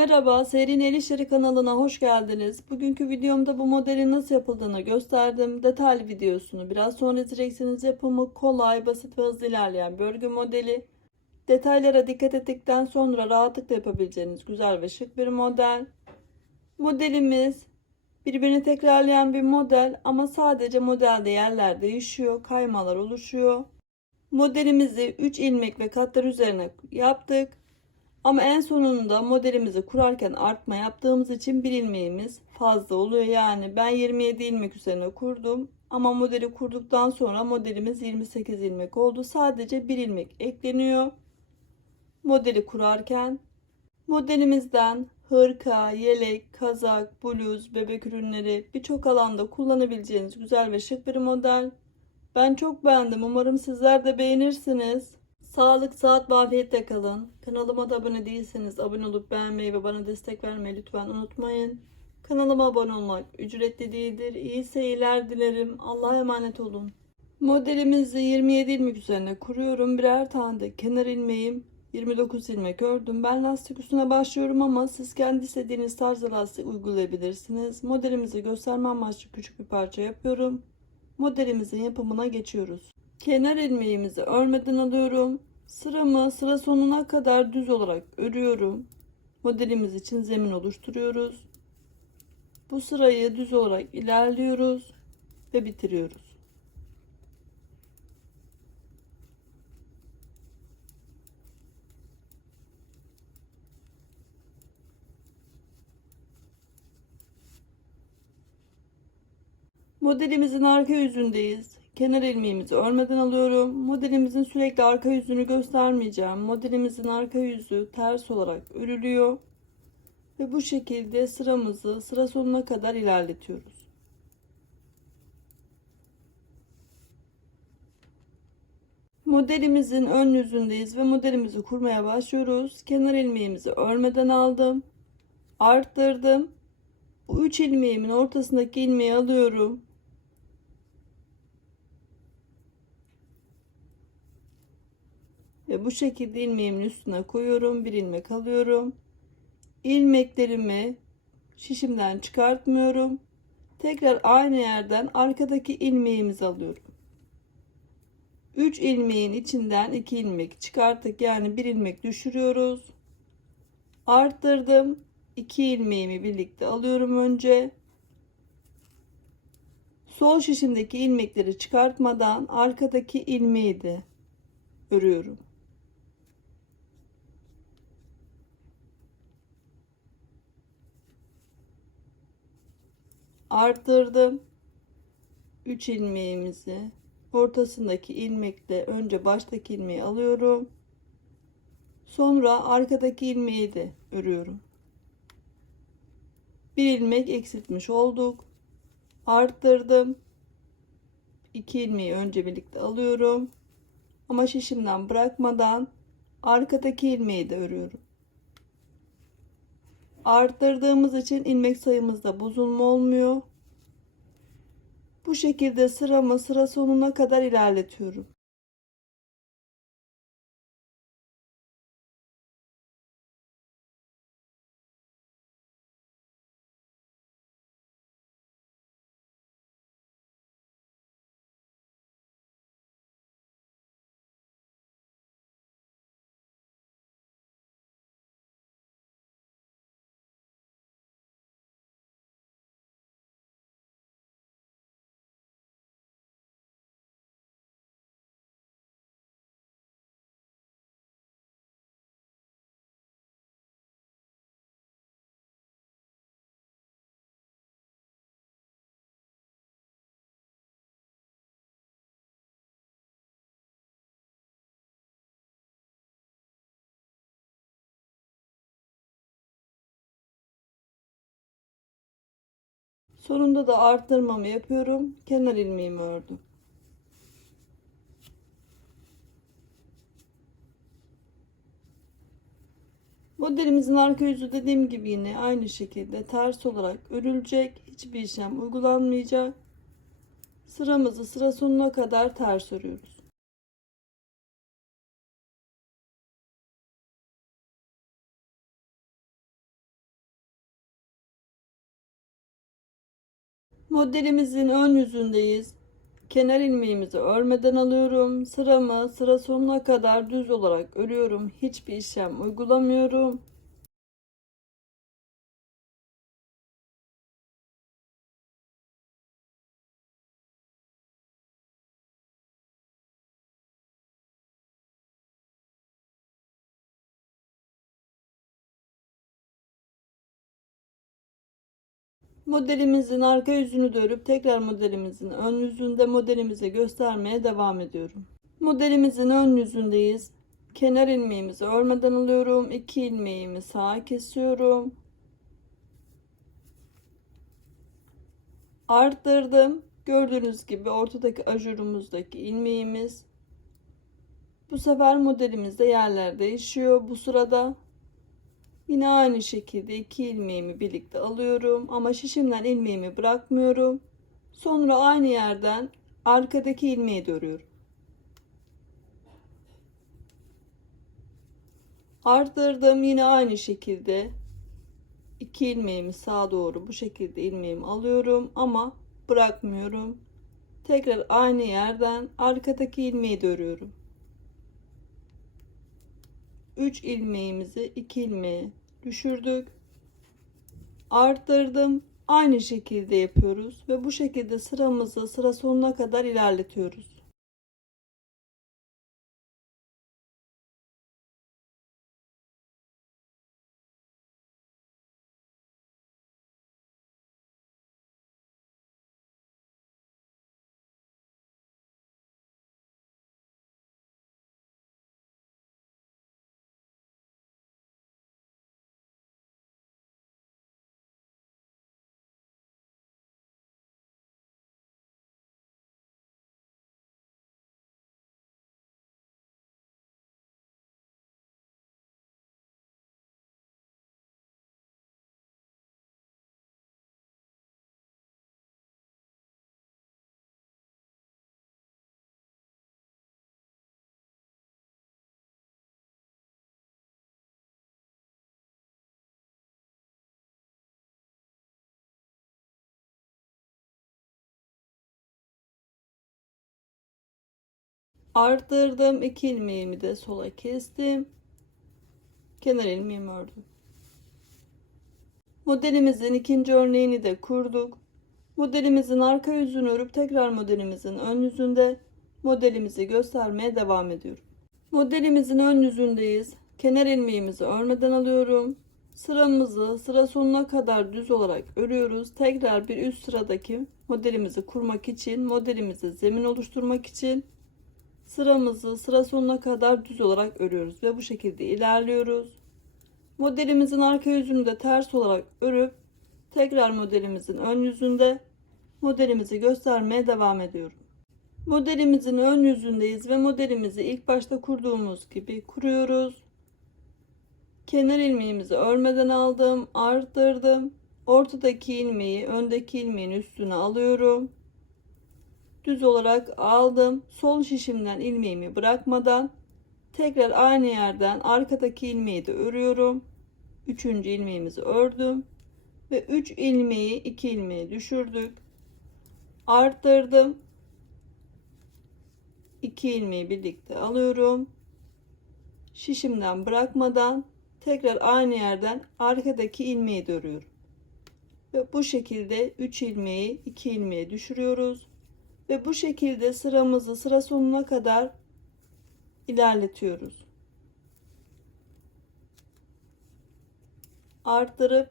Merhaba, Seyrin El İşleri kanalına hoş geldiniz. Bugünkü videomda bu modelin nasıl yapıldığını gösterdim. Detaylı videosunu biraz sonra izleyeceksiniz. Yapımı kolay, basit ve hızlı ilerleyen bir örgü modeli. Detaylara dikkat ettikten sonra rahatlıkla yapabileceğiniz güzel ve şık bir model. Modelimiz birbirini tekrarlayan bir model ama sadece modelde yerler değişiyor, kaymalar oluşuyor. Modelimizi 3 ilmek ve katlar üzerine yaptık. Ama en sonunda modelimizi kurarken artma yaptığımız için bir ilmeğimiz fazla oluyor. Yani ben 27 ilmek üzerine kurdum. Ama modeli kurduktan sonra modelimiz 28 ilmek oldu. Sadece bir ilmek ekleniyor. Modeli kurarken modelimizden hırka, yelek, kazak, bluz, bebek ürünleri birçok alanda kullanabileceğiniz güzel ve şık bir model. Ben çok beğendim. Umarım sizler de beğenirsiniz. Sağlık, sıhhat ve afiyetle kalın. Kanalıma da abone değilseniz abone olup beğenmeyi ve bana destek vermeyi lütfen unutmayın. Kanalıma abone olmak ücretli değildir. İyi seyirler dilerim. Allah'a emanet olun. Modelimizi 27 ilmek üzerine kuruyorum. Birer tane de kenar ilmeğim. 29 ilmek ördüm. Ben lastik üstüne başlıyorum ama siz kendi istediğiniz tarzda lastik uygulayabilirsiniz. Modelimizi gösterme amaçlı küçük bir parça yapıyorum. Modelimizin yapımına geçiyoruz. Kenar ilmeğimizi örmeden alıyorum. Sıramı sıra sonuna kadar düz olarak örüyorum. Modelimiz için zemin oluşturuyoruz. Bu sırayı düz olarak ilerliyoruz ve bitiriyoruz. Modelimizin arka yüzündeyiz. Kenar ilmeğimizi örmeden alıyorum. Modelimizin sürekli arka yüzünü göstermeyeceğim. Modelimizin arka yüzü ters olarak örülüyor. Ve bu şekilde sıramızı sıra sonuna kadar ilerletiyoruz. Modelimizin ön yüzündeyiz ve modelimizi kurmaya başlıyoruz. Kenar ilmeğimizi örmeden aldım. Arttırdım. Bu 3 ilmeğimin ortasındaki ilmeği alıyorum. Ve bu şekilde ilmeğimin üstüne koyuyorum. Bir ilmek alıyorum. İlmeklerimi şişimden çıkartmıyorum. Tekrar aynı yerden arkadaki ilmeğimizi alıyorum. 3 ilmeğin içinden 2 ilmek çıkarttık. Yani bir ilmek düşürüyoruz. Arttırdım. 2 ilmeğimi birlikte alıyorum önce. Sol şişimdeki ilmekleri çıkartmadan arkadaki ilmeği de örüyorum. Arttırdım. 3 ilmeğimizi ortasındaki ilmekle önce baştaki ilmeği alıyorum. Sonra arkadaki ilmeği de örüyorum. Bir ilmek eksiltmiş olduk. Arttırdım. 2 ilmeği önce birlikte alıyorum. Ama şişimden bırakmadan arkadaki ilmeği de örüyorum. Arttırdığımız için ilmek sayımızda bozulma olmuyor. Bu şekilde sıramı sıra sonuna kadar ilerletiyorum. Sonunda da arttırmamı yapıyorum. Kenar ilmeğimi ördüm. Modelimizin arka yüzü dediğim gibi yine aynı şekilde ters olarak örülecek. Hiçbir işlem uygulanmayacak. Sıramızı sıra sonuna kadar ters örüyoruz. Modelimizin ön yüzündeyiz. Kenar ilmeğimizi örmeden alıyorum. Sıramı sıra sonuna kadar düz olarak örüyorum. Hiçbir işlem uygulamıyorum. Modelimizin arka yüzünü de örüp tekrar modelimizin ön yüzünde modelimizi göstermeye devam ediyorum. Modelimizin ön yüzündeyiz. Kenar ilmeğimizi örmeden alıyorum. 2 ilmeğimi sağa kesiyorum. Arttırdım. Gördüğünüz gibi ortadaki ajurumuzdaki ilmeğimiz. Bu sefer modelimizde yerler değişiyor. Bu sırada yine aynı şekilde 2 ilmeğimi birlikte alıyorum ama şişimden ilmeğimi bırakmıyorum. Sonra aynı yerden arkadaki ilmeği de örüyorum. Arttırdım, yine aynı şekilde 2 ilmeğimi sağa doğru bu şekilde ilmeğimi alıyorum ama bırakmıyorum. Tekrar aynı yerden arkadaki ilmeği de örüyorum. 3 ilmeğimizi 2 ilmeğe düşürdük. Arttırdım. Aynı şekilde yapıyoruz ve bu şekilde sıramızı sıra sonuna kadar ilerletiyoruz. Arttırdım. 2 ilmeğimi de sola kestim. Kenar ilmeğimi ördüm. Modelimizin ikinci örneğini de kurduk. Modelimizin arka yüzünü örüp tekrar modelimizin ön yüzünde modelimizi göstermeye devam ediyorum. Modelimizin ön yüzündeyiz. Kenar ilmeğimizi örmeden alıyorum. Sıramızı sıra sonuna kadar düz olarak örüyoruz. Tekrar bir üst sıradaki modelimizi kurmak için, modelimize zemin oluşturmak için sıramızı sıra sonuna kadar düz olarak örüyoruz ve bu şekilde ilerliyoruz. Modelimizin arka yüzünü de ters olarak örüp tekrar modelimizin ön yüzünde modelimizi göstermeye devam ediyorum. Modelimizin ön yüzündeyiz ve modelimizi ilk başta kurduğumuz gibi kuruyoruz. Kenar ilmeğimizi örmeden aldım, arttırdım. Ortadaki ilmeği öndeki ilmeğin üstüne alıyorum. Düz olarak aldım. Sol şişimden ilmeğimi bırakmadan tekrar aynı yerden arkadaki ilmeği de örüyorum. Üçüncü ilmeğimizi ördüm ve 3 ilmeği 2 ilmeğe düşürdük. Arttırdım. 2 ilmeği birlikte alıyorum. Şişimden bırakmadan tekrar aynı yerden arkadaki ilmeği de örüyorum. Ve bu şekilde 3 ilmeği 2 ilmeğe düşürüyoruz. Ve bu şekilde sıramızı sıra sonuna kadar ilerletiyoruz. Arttırıp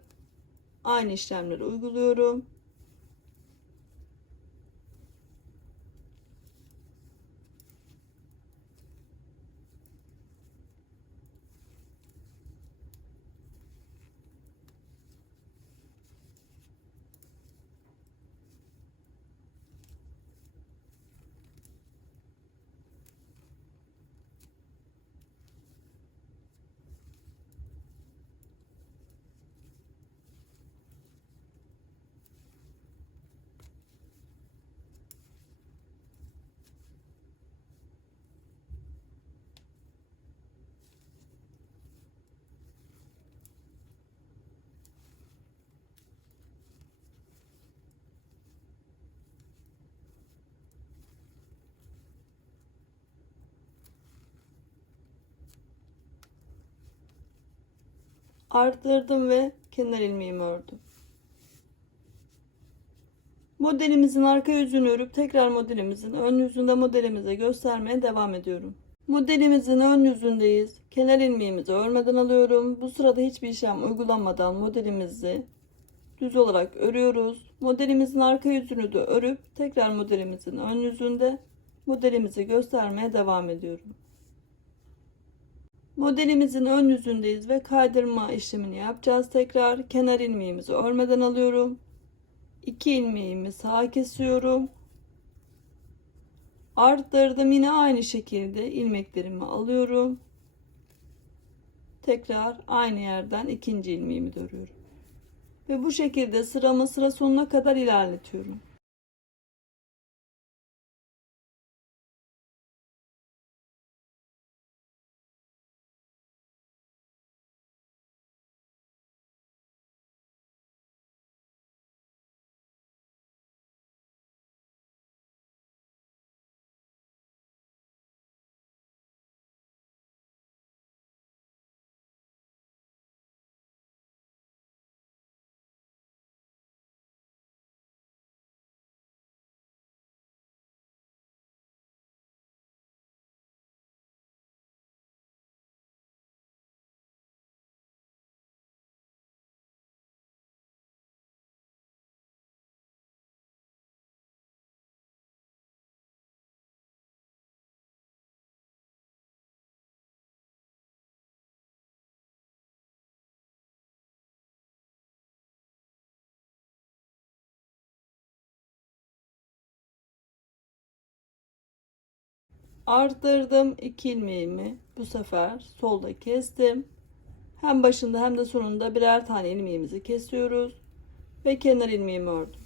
aynı işlemleri uyguluyorum. Arttırdım ve kenar ilmeğimi ördüm. Modelimizin arka yüzünü örüp tekrar modelimizin ön yüzünde modelimize göstermeye devam ediyorum. Modelimizin ön yüzündeyiz. Kenar ilmeğimizi örmeden alıyorum. Bu sırada hiçbir işlem uygulamadan modelimizi düz olarak örüyoruz. Modelimizin arka yüzünü de örüp tekrar modelimizin ön yüzünde modelimizi göstermeye devam ediyorum. Modelimizin ön yüzündeyiz ve kaydırma işlemini yapacağız. Tekrar kenar ilmeğimizi örmeden alıyorum. 2 ilmeğimi sağa kesiyorum. Arttırdım, yine aynı şekilde ilmeklerimi alıyorum. Tekrar aynı yerden ikinci ilmeğimi de örüyorum. Ve bu şekilde sıramı sıra sonuna kadar ilerletiyorum. Arttırdım, 2 ilmeğimi bu sefer solda kestim. Hem başında hem de sonunda birer tane ilmeğimizi kesiyoruz ve kenar ilmeğimi ördüm.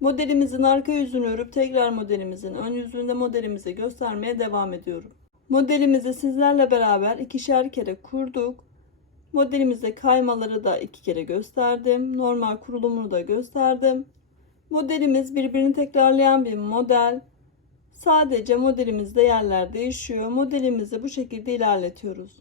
Modelimizin arka yüzünü örüp tekrar modelimizin ön yüzünde modelimizi göstermeye devam ediyorum. Modelimizi sizlerle beraber ikişer kere kurduk. Modelimizde kaymaları da 2 kere gösterdim. Normal kurulumunu da gösterdim. Modelimiz birbirini tekrarlayan bir model. Sadece modelimizde yerler değişiyor. Modelimizi bu şekilde ilerletiyoruz.